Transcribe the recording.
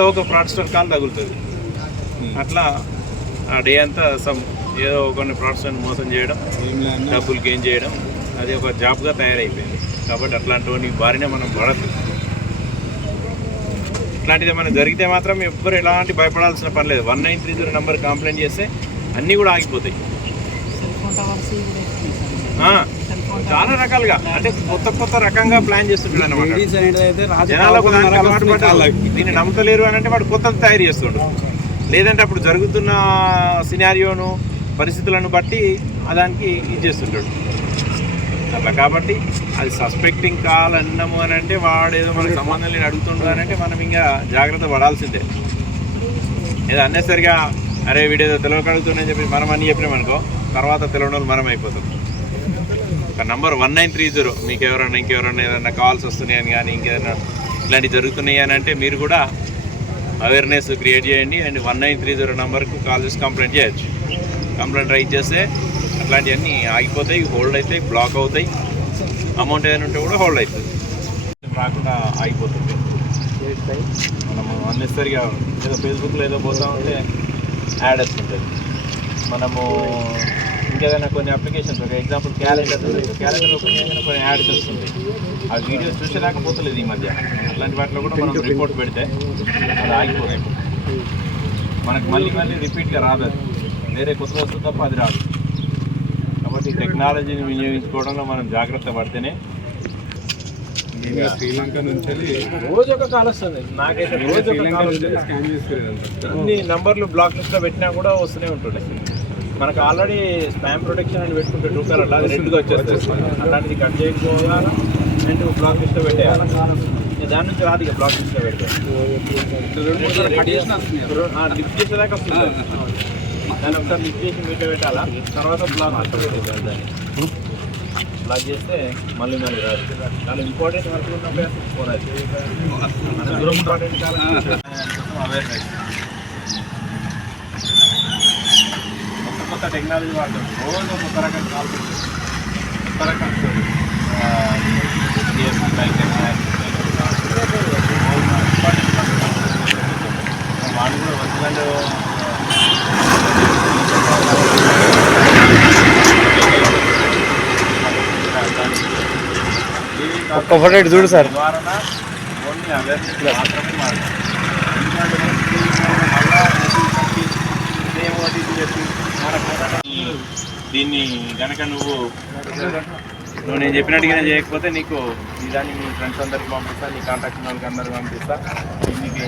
ఇంకో fraudster call తగులుతుంది. అట్లా ఆ డే అంతా సమ్ ఏదో కొన్ని ఫ్రాడ్స్టర్ని మోసం చేయడం డబ్బులు గెయిన్ చేయడం అది ఒక జాబ్గా తయారైపోయింది. కాబట్టి అట్లాంటివన్నీ బారిన మనం పడద్దు ఇట్లాంటిది మనకు జరిగితే మాత్రం ఎవ్వరు ఎలాంటి భయపడాల్సిన పని లేదు. One nine three zero number complaint చేస్తే అన్నీ కూడా ఆగిపోతాయి. చాలా రకాలుగా అంటే కొత్త కొత్త రకంగా ప్లాన్ చేస్తుంటాడు అనమాట జనాలకు దానికి అలవాటు. దీన్ని నమ్మతలేరు అని అంటే వాడు కొత్తది తయారు చేస్తుండు. లేదంటే అప్పుడు జరుగుతున్న సినారియోను పరిస్థితులను బట్టి దానికి ఇది చేస్తుంటాడు. అట్లా కాబట్టి అది సస్పెక్టింగ్ కాల్ అన్నాము అని అంటే వాడు ఏదో మనకు సంబంధం లేని అడుగుతుండు అని అంటే మనం ఇంకా జాగ్రత్త పడాల్సిందే. ఏదో అన్నెసరిగా అరే వీడేదో తెలియక అడుగుతుండని చెప్పి మనం అని చెప్పినామనుకో తర్వాత తెలియని వాళ్ళు మనం అయిపోతాం ఒక number one nine three zero మీకు ఎవరైనా ఇంకెవరైనా ఏదైనా కాల్స్ వస్తున్నాయని కానీ ఇంకేదైనా ఇలాంటివి జరుగుతున్నాయి అని అంటే మీరు కూడా అవేర్నెస్ క్రియేట్ చేయండి and one nine three zero నెంబర్కు కాల్ చేసి కంప్లైంట్ చేయొచ్చు. కంప్లైంట్ రైట్ చేస్తే అట్లాంటివన్నీ ఆగిపోతాయి హోల్డ్ అవుతాయి బ్లాక్ అవుతాయి. అమౌంట్ ఏదైనా ఉంటే కూడా హోల్డ్ అవుతుంది. రాకుండా ఆగిపోతుంది. మనము అన్నెసరిగా ఏదో ఫేస్బుక్లో ఏదో పోతా ఉంటే యాడ్ వస్తుంటుంది. మనము ఇంకేదైనా కొన్ని అప్లికేషన్స్ ఒక ఎగ్జాంపుల్ క్యాలెండర్ క్యాలెండర్ ఓపెన్ చేయగానే కొన్ని యాడ్స్ వస్తుంది ఆ వీడియో చూసేదాకపోతలేదు ఈ మధ్య. అట్లాంటి వాటిలో కూడా మనం రిపోర్ట్ పెడితే అది ఆగిపోతాయి మనకు మళ్ళీ మళ్ళీ రిపీట్గా రాదు అది. వేరే కొత్త వస్తుంది తప్ప అది రాదు. కాబట్టి టెక్నాలజీని వినియోగించుకోవడంలో మనం జాగ్రత్త పడితేనే శ్రీలంక నుంచి రోజు ఒక కాల్ వస్తుంది. నాకైతే రోజు ఒక శ్రీలంక కాల్ నుంచి వస్తుంది. అన్ని నంబర్లు బ్లాక్ లిస్ట్లో పెట్టినా కూడా వస్తూనే ఉంటుండే. మనకు ఆల్రెడీ స్పామ్ ప్రొటెక్షన్ అని పెట్టుకుంటే టూ కలర్ అది రెడ్గా వచ్చేస్తుంది. అలాంటిది కట్ చేయకపోవాలా? అండ్ బ్లాక్ లిస్ట్లో పెట్టేయాలి? దాని నుంచి రాదు ఇక బ్లాక్ లిస్ట్లో పెట్టే లిఫ్ట్ చేసేదాకా దాన్ని ఒకసారి లిఫ్ట్ చేసి మీట్లో పెట్టాలా? తర్వాత బ్లాక్ లిస్ట్లో పెట్టేయాలి దాన్ని. బ్లాక్ చేస్తే మళ్ళీ మళ్ళీ రాదు. చాలా ఇంపార్టెంట్ వర్క్ ఉన్నప్పుడే దూరం ఇంపార్టెంట్ అవేర్నెస్ కొత్త కొత్త టెక్నాలజీ వాడతాం రోజు కొత్త రకం కాల్ కొత్త రకం వాళ్ళు కూడా వచ్చినట్టు ఒక్క ఫోటో చూడు సార్. మాత్రమే మాట్లాడాలి ఎందుకంటే మళ్ళా ఎదురుపట్టి ఇదేమో అది ఇది చెప్పి మన పోరాటాలు దీన్ని కనుక నువ్వు నువ్వు నేను చెప్పినట్టుగానే చేయకపోతే నీకు నిజాన్ని మీ ఫ్రెండ్స్ అందరికి పంపిస్తాను నీ కాంటాక్ట్ వాళ్ళకి అందరికి పంపిస్తాను నీకు